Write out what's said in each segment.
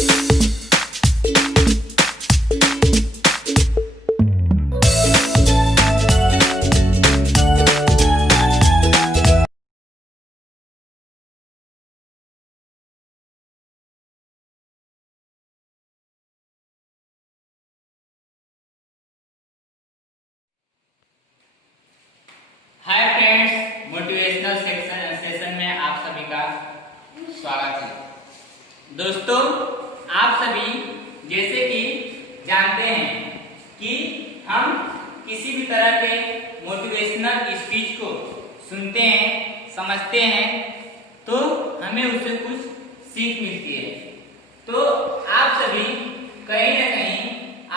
Hi friends, motivational session में आप सभी का स्वागत है। दोस्तों, आप सभी जैसे कि जानते हैं कि हम किसी भी तरह के मोटिवेशनल स्पीच को सुनते हैं, समझते हैं तो हमें उससे कुछ सीख मिलती है। तो आप सभी कहीं ना कहीं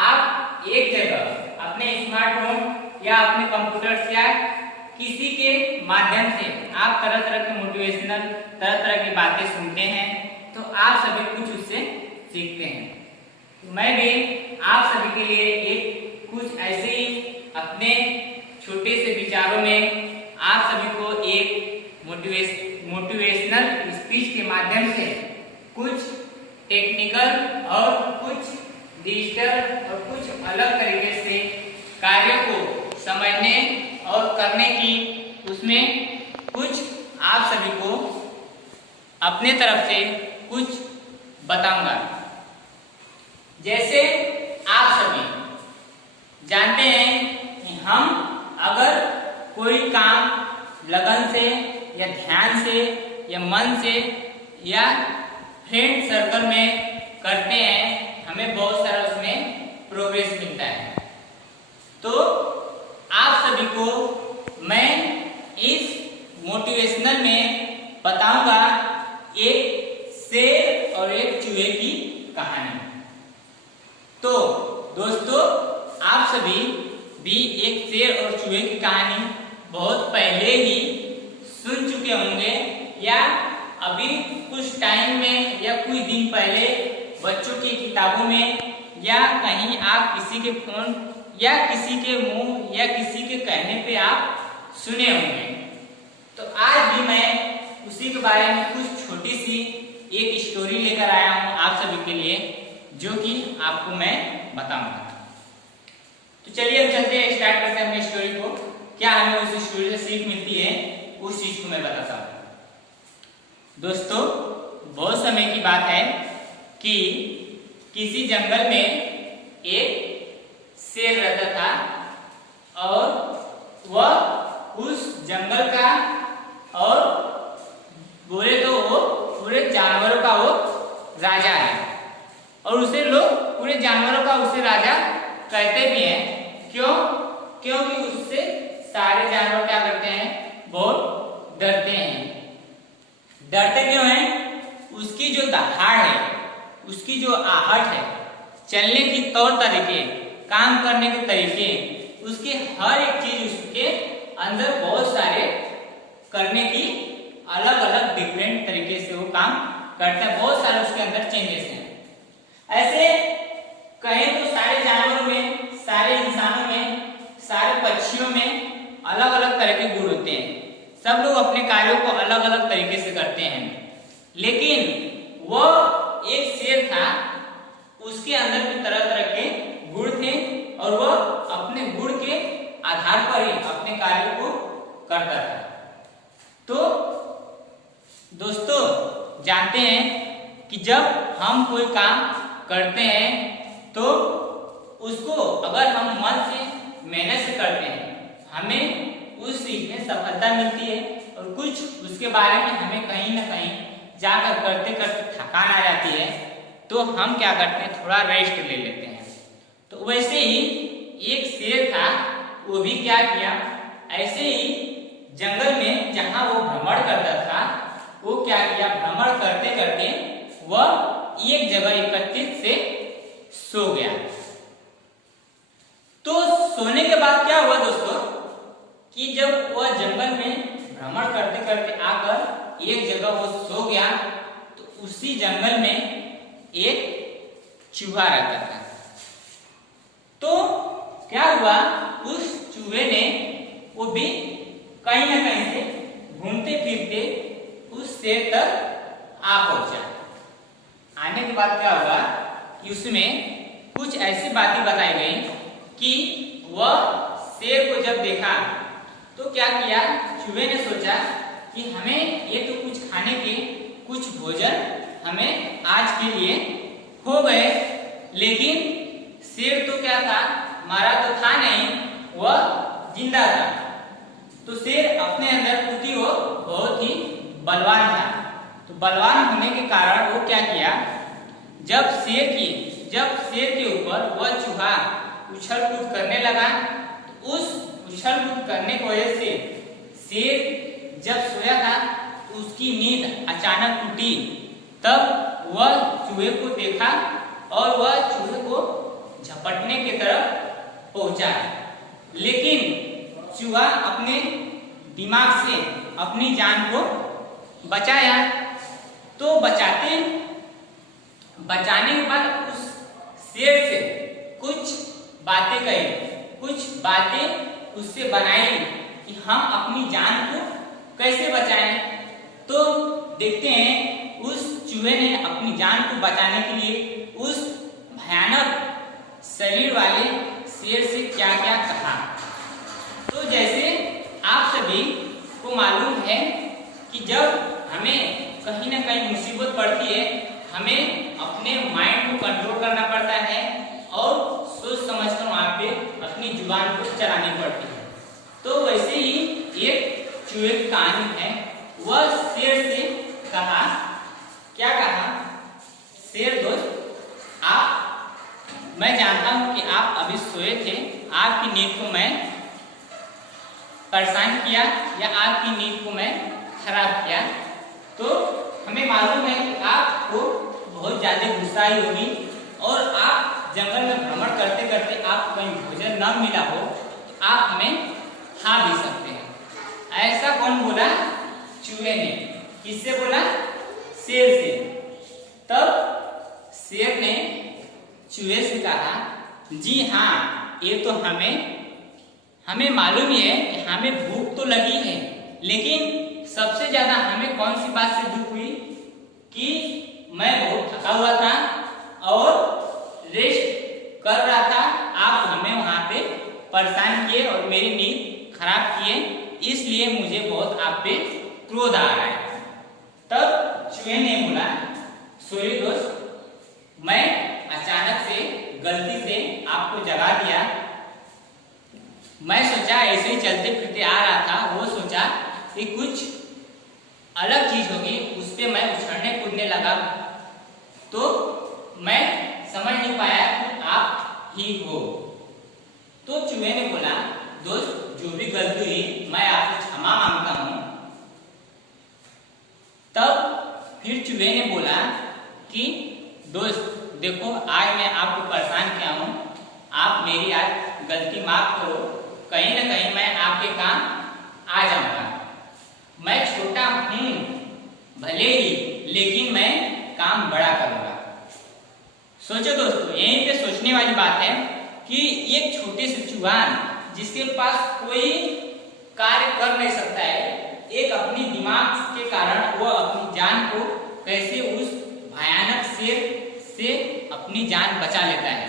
आप एक जगह अपने स्मार्टफोन या अपने कंप्यूटर या किसी के माध्यम से आप तरह तरह के मोटिवेशनल तरह तरह की बातें सुनते हैं, तो आप सभी कुछ उससे सीखते हैं। तो मैं भी आप सभी के लिए एक कुछ ऐसे ही अपने छोटे से विचारों में आप सभी को एक मोटिवेशनल स्पीच के माध्यम से कुछ टेक्निकल और कुछ डिजिटल और कुछ अलग तरीके से कार्यों को समझने और करने की उसमें कुछ आप सभी को अपने तरफ से कुछ बताऊंगा। जैसे आप सभी जानते हैं कि हम अगर कोई काम लगन से या ध्यान से या मन से या फ्रेंड सर्कल में करते हैं, हमें बहुत सारा उसमें प्रोग्रेस मिलता है। तो आप सभी को मैं इस मोटिवेशनल में बताऊंगा एक शेर और एक चूहे की कहानी। तो दोस्तों, आप सभी भी एक शेर और चूहे की कहानी बहुत पहले ही सुन चुके होंगे या अभी कुछ टाइम में या कुछ दिन पहले बच्चों की किताबों में या कहीं आप किसी के फोन या किसी के मुंह या किसी के कहने पे आप सुने होंगे। तो आज भी मैं उसी के बारे में कुछ छोटी सी एक स्टोरी लेकर आया हूं आप सभी के लिए, जो कि आपको मैं बताऊंगा। तो चलिए अब चलते हैं, स्टार्ट करते हैं अपनी स्टोरी को। क्या हमें उस स्टोरी से सीख मिलती है, उस चीज को मैं बताता हूं। दोस्तों, बहुत समय की बात है कि किसी जंगल में एक शेर रहता था और वह उस जंगल का और बोले तो वो पूरे जानवरों का वो राजा है, और उसे लोग पूरे जानवरों का उसे राजा कहते भी हैं। क्यों? क्योंकि उससे सारे जानवर क्या करते हैं, बहुत डरते हैं। डरते क्यों हैं? उसकी जो दहाड़ है, उसकी जो आहट है, चलने की तौर तरीके, काम करने के तरीके, उसके हर एक चीज उसके अंदर बहुत सारे करने की अलग अलग डिफरेंट तरीके से वो काम करता है। बहुत सारे उसके अंदर चेंजेस हैं। ऐसे कहें तो सारे जानवरों में, सारे इंसानों में, सारे पक्षियों में अलग अलग तरह के गुण होते हैं। सब लोग अपने कार्यों को अलग अलग तरीके से करते हैं, लेकिन वह एक शेर था, उसके अंदर भी तरह तरह के गुण थे और वह अपने गुण के आधार पर ही अपने कार्य को करता था। तो दोस्तों, जानते हैं कि जब हम कोई काम करते हैं तो उसको अगर हम मन से, मेहनत से करते हैं, हमें उस चीज में सफलता मिलती है, और कुछ उसके बारे में हमें कहीं ना कहीं जाकर करते करते थकान आ जाती है, तो हम क्या करते हैं, थोड़ा रेस्ट ले लेते हैं। तो वैसे ही एक शेर था, वो भी क्या किया, ऐसे ही जंगल में जहां वो भ्रमण करता था, वो क्या किया, भ्रमण करते करते वह एक जगह एकत्रित से सो गया। तो सोने के बाद क्या हुआ दोस्तों, कि जब वह जंगल में भ्रमण करते करते आकर एक जगह वो सो गया, तो उसी जंगल में एक चूहा रहता था। तो क्या हुआ, उस चूहे ने वो भी कहीं ना कहीं से घूमते फिरते उस शेर तक आ पहुंचा। आने के बाद क्या हुआ कि उसमें कुछ ऐसी बातें बताई गई कि वह शेर को जब देखा तो क्या किया, चूहे ने सोचा कि हमें ये तो कुछ खाने के कुछ भोजन हमें आज के लिए हो गए, लेकिन शेर तो क्या था, मारा तो था नहीं, वह जिंदा था। तो शेर अपने अंदर क्योंकि वो बहुत ही बलवान था, तो बलवान होने के कारण वो क्या किया, जब शेर के ऊपर वह चूहा उछल कूद करने लगा, तो उस उछल कूद करने की वजह से शेर जब सोया था तो उसकी नींद अचानक टूटी। तब वह चूहे को देखा और वह चूहे को झपटने की तरफ पहुंचा, लेकिन चूहा अपने दिमाग से अपनी जान को बचाया। तो बचाने के बाद उस शेर से कुछ बातें कही, कुछ बातें उससे बनाई कि हम अपनी जान को कैसे बचाएं। तो देखते हैं उस चूहे ने अपनी जान को बचाने के लिए उस भयानक शरीर वाले शेर से क्या क्या कहा। तो जैसे आप सभी को मालूम है कि जब हमें कहीं ना कहीं मुसीबत पड़ती है, हमें अपने माइंड को कंट्रोल करना पड़ता है और सोच समझकर वहां पे अपनी जुबान को चलानी पड़ती है। तो वैसे ही एक चूहे की कहानी है। वह शेर से कहा, क्या कहा, शेर दोस्त मैं जानता हूं कि आप अभी सोए थे, आपकी नींद को मैं परेशान किया या आपकी नींद को मैं खराब किया। तो हमें मालूम है कि आपको बहुत ज्यादा गुस्सा आई होगी और आप जंगल में भ्रमण करते करते आपको कहीं भोजन न मिला हो तो आप हमें खा भी सकते हैं। ऐसा कौन बोला? चूहे ने। किससे बोला? शेर से। तब शेर ने चूहे से कहा, जी हाँ, ये तो हमें मालूम ही है कि हमें भूख तो लगी है, लेकिन सबसे ज्यादा हमें कौन सी बात से दुख हुई कि मैं बहुत थका हुआ था और रेस्ट कर रहा था, आप हमें वहां पे परेशान किए और मेरी नींद खराब किए, इसलिए मुझे बहुत आप पे क्रोध आ रहा है। तब चूहे ने बोला, सॉरी दोस्त, मैं अचानक से गलती से आपको जगा दिया। मैं सोचा ऐसे ही चलते फिरते आ रहा था, वो सोचा कि कुछ अलग चीज होगी, उस पे मैं उछलने कूदने लगा, तो मैं समझ नहीं पाया कि आप ही हो। तो चूहे ने बोला, दोस्त जो भी गलती हुई मैं आपसे क्षमा मांगता हूं। तब फिर चूहे ने बोला कि दोस्त देखो, आज मैं आपको परेशान किया हूं, आप मेरी आज गलती माफ करो, कहीं ना कहीं मैं आपके काम आ जाऊंगा। मैं छोटा हूं भले ही, लेकिन मैं काम बड़ा करूंगा। सोचो दोस्तों, यहीं पे सोचने वाली बात है कि एक छोटे से चूहा जिसके पास कोई कार्य कर नहीं सकता है, एक अपनी दिमाग के कारण वो अपनी जान को कैसे उस भयानक शेर से अपनी जान बचा लेता है।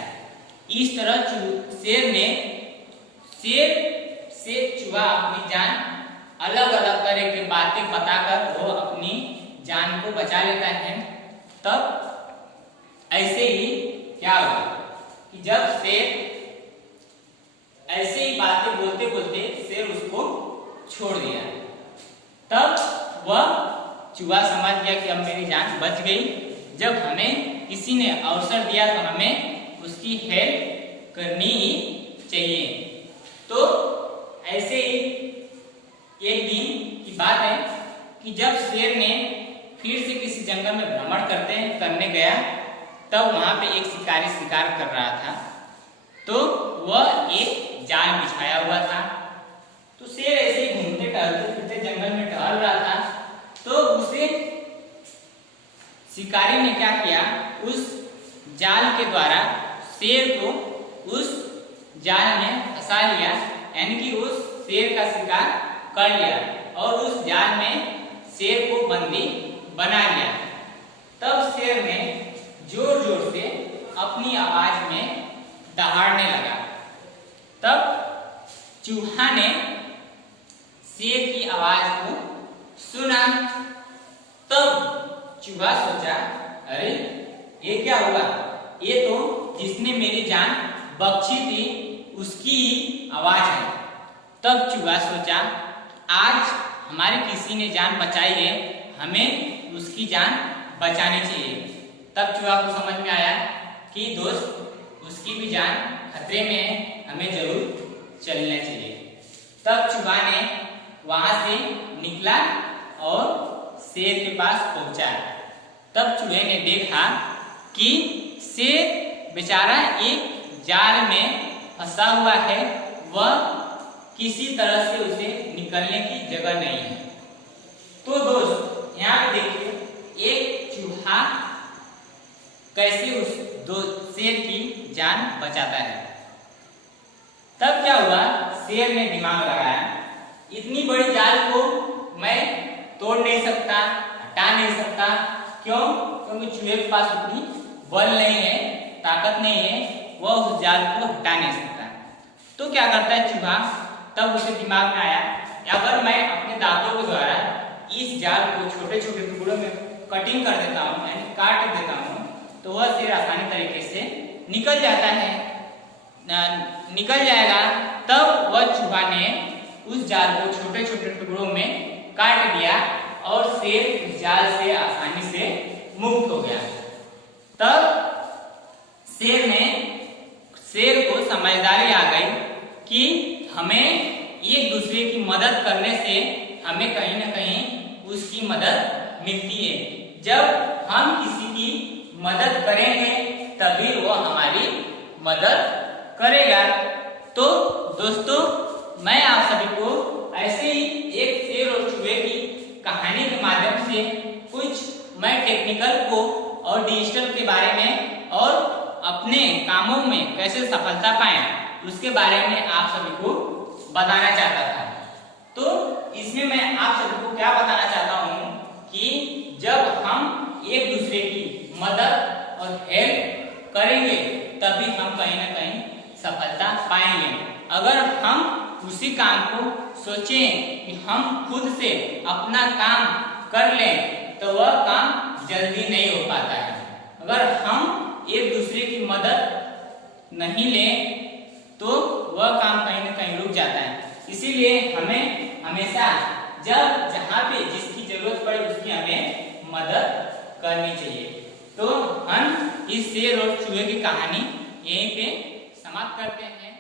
इस तरह शेर से चूहा अपनी जान अलग अलग तरह की बातें बताकर वो अपनी जान को बचा लेता है। तब ऐसे ही क्या हुआ कि जब शेर ऐसे ही बातें बोलते बोलते शेर उसको छोड़ दिया, तब वह चूहा समझ गया कि अब मेरी जान बच गई। जब हमें किसी ने अवसर दिया तो हमें उसकी हेल्प करनी ही चाहिए। तो ऐसे ही एक दिन की बात है कि जब शेर ने फिर से किसी जंगल में भ्रमण करने गया, तब वहां पे एक शिकारी शिकार कर रहा था। तो वह एक जाल बिछाया हुआ था। तो शेर ऐसे ही घूमते टहलते फिरते जंगल में टहल रहा था। तो उसे शिकारी ने क्या किया, उस जाल के द्वारा शेर को उस जाल में फंसा लिया, यानी कि उस शेर का शिकार कर लिया और उस जाल में शेर को बंदी बना लिया। तब शेर ने जोर जोर से अपनी आवाज में दहाड़ने लगा। तब चूहा ने शेर की आवाज को सुना। तब चूहा सोचा, अरे ये क्या हुआ, ये तो जिसने मेरी जान बख्शी थी उसकी आवाज है। तब चूहा सोचा, आज हमारी किसी ने जान बचाई है, हमें उसकी जान बचानी चाहिए। तब चूहा को समझ में आया कि दोस्त उसकी भी जान खतरे में है, हमें जरूर चलना चाहिए। तब चूहा ने वहां से निकला और शेर के पास पहुंचा। तब चूहे ने देखा कि शेर बेचारा एक जाल में फंसा हुआ है, वह किसी तरह से उसे निकलने की जगह नहीं है। तो दोस्त यहाँ पे देखिए, एक चूहा कैसे उस दो शेर की जान बचाता है। तब क्या हुआ, शेर ने दिमाग लगाया, इतनी बड़ी जाल को मैं तोड़ नहीं सकता, हटा नहीं सकता। क्यों? क्योंकि चूहे के पास उतनी बल नहीं है, ताकत नहीं है, वह उस जाल को हटा नहीं सकता। तो क्या करता है चूहा, तब उसे दिमाग में आया, अगर मैं अपने दांतों के द्वारा इस जाल को छोटे छोटे टुकड़ों में कटिंग कर देता हूँ, यानी काट देता हूँ, तो वह शेर आसानी तरीके से निकल जाता है, निकल जाएगा। तब वह चूहा ने उस जाल को छोटे छोटे टुकड़ों में काट दिया और शेर उस जाल से आसानी से मुक्त हो गया। तब शेर को समझदारी आ गई कि हमें एक दूसरे की मदद करने से हमें कहीं ना कहीं उसकी मदद मिलती है। जब हम किसी की मदद करेंगे तभी वो हमारी मदद करेगा। तो दोस्तों, मैं आप सभी को ऐसे ही एक शेर और चूहे की कहानी के माध्यम से कुछ मैं टेक्निकल को और डिजिटल के बारे में और अपने कामों में कैसे सफलता पाएं उसके बारे में आप सभी को बताना चाहता था। तो इसमें मैं आप सभी को क्या बताना चाहता हूँ कि जब हम एक दूसरे की मदद और हेल्प करेंगे तभी हम कहीं ना कहीं सफलता पाएंगे। अगर हम उसी काम को सोचें कि हम खुद से अपना काम कर लें तो वह काम जल्दी नहीं हो पाता है। अगर हम एक दूसरे की मदद नहीं लें तो वह काम कहीं ना कहीं रुक जाता है। इसीलिए हमें हमेशा जहाँ पे जिसकी जरूरत पड़े उसकी हमें मदद करनी चाहिए। तो हम इस शेर और चूहे की कहानी यहीं पे समाप्त करते हैं।